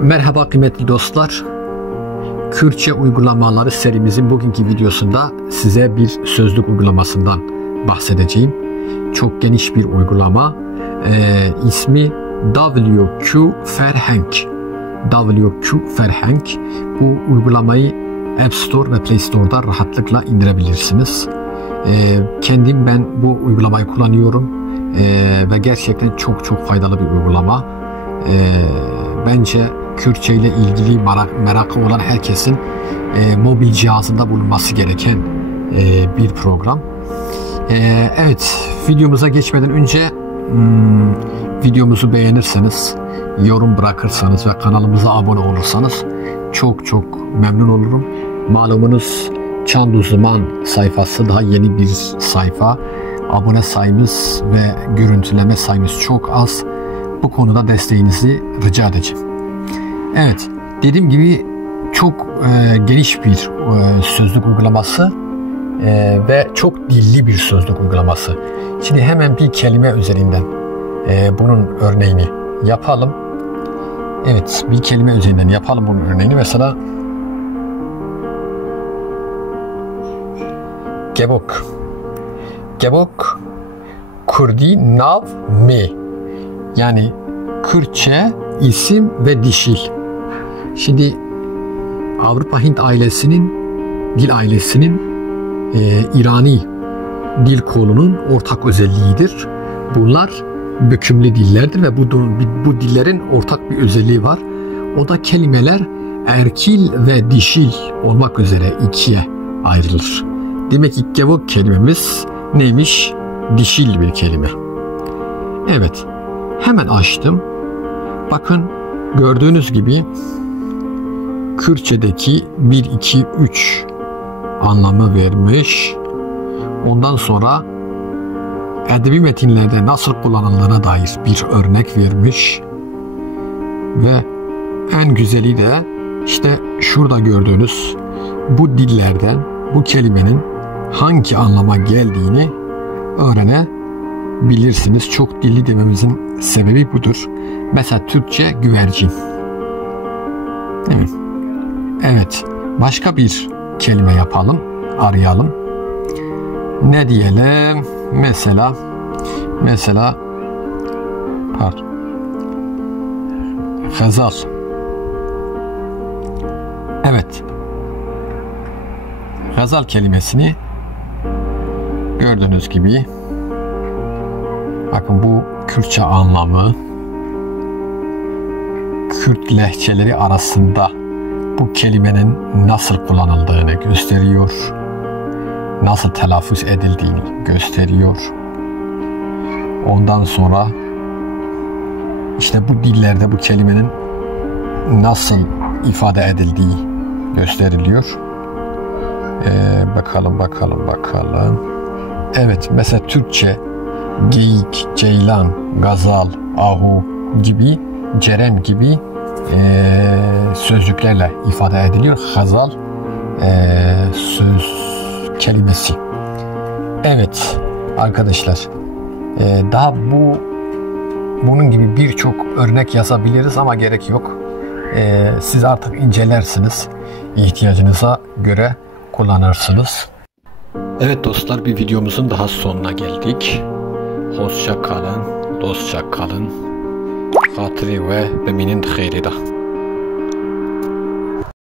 Merhaba kıymetli dostlar. Kürtçe uygulamaları serimizin bugünkü videosunda size bir sözlük uygulamasından bahsedeceğim. Çok geniş bir uygulama. İsmi WQ Ferhenk. WQ Ferhenk. Bu uygulamayı App Store ve Play Store'da rahatlıkla indirebilirsiniz. Kendim ben bu uygulamayı kullanıyorum ve gerçekten çok faydalı bir uygulama. Bence Kürtçe ile ilgili merakı olan herkesin mobil cihazında bulunması gereken bir program. Evet, videomuza geçmeden önce videomuzu beğenirseniz, yorum bırakırsanız ve kanalımıza abone olursanız çok memnun olurum. Malumunuz Çanduzman sayfası daha yeni bir sayfa. Abone sayımız ve görüntüleme sayımız çok az. Bu konuda desteğinizi rica edeceğim. Evet, dediğim gibi çok geniş bir sözlük uygulaması ve çok dilli bir sözlük uygulaması. Şimdi hemen bir kelime üzerinden bunun örneğini yapalım. Evet, bir kelime üzerinden yapalım bunun örneğini. Mesela Gebok. Gebok Kurdi nav mi. Yani Kürtçe isim ve dişil. Şimdi Avrupa Hint ailesinin, dil ailesinin İrani dil kolunun ortak özelliğidir. Bunlar bükümlü dillerdir ve bu dillerin ortak bir özelliği var. O da kelimeler erkil ve dişil olmak üzere ikiye ayrılır. Demek ki Gebok kelimemiz neymiş? Dişil bir kelime. Evet, hemen açtım. Bakın gördüğünüz gibi Kürtçedeki 1, 2, 3 anlamı vermiş. Ondan sonra edebi metinlerde nasıl kullanıldığına dair bir örnek vermiş. Ve en güzeli de işte şurada gördüğünüz bu dillerden bu kelimenin hangi anlama geldiğini öğrenebilirsiniz. Çok dilli dememizin sebebi budur. Mesela Türkçe güvercin. Evet. Başka bir kelime yapalım. Arayalım. Ne diyelim? Mesela Gazal. Evet. Gazal kelimesini gördüğünüz gibi bakın bu Kürtçe anlamı Kürt lehçeleri arasında bu kelimenin nasıl kullanıldığını gösteriyor. Nasıl telaffuz edildiğini gösteriyor. Ondan sonra işte bu dillerde bu kelimenin nasıl ifade edildiği gösteriliyor. Bakalım. Evet, mesela Türkçe geyik, ceylan, gazal, ahu gibi, cerem gibi sözcüklerle ifade ediliyor. Gazal söz kelimesi. Evet arkadaşlar, daha bunun gibi birçok örnek yazabiliriz ama gerek yok. Siz artık incelersiniz, ihtiyacınıza göre kullanırsınız. Evet dostlar, bir videomuzun daha sonuna geldik. Hoşça kalın, dostça kalın. Hatırı ve beminin xeyri da.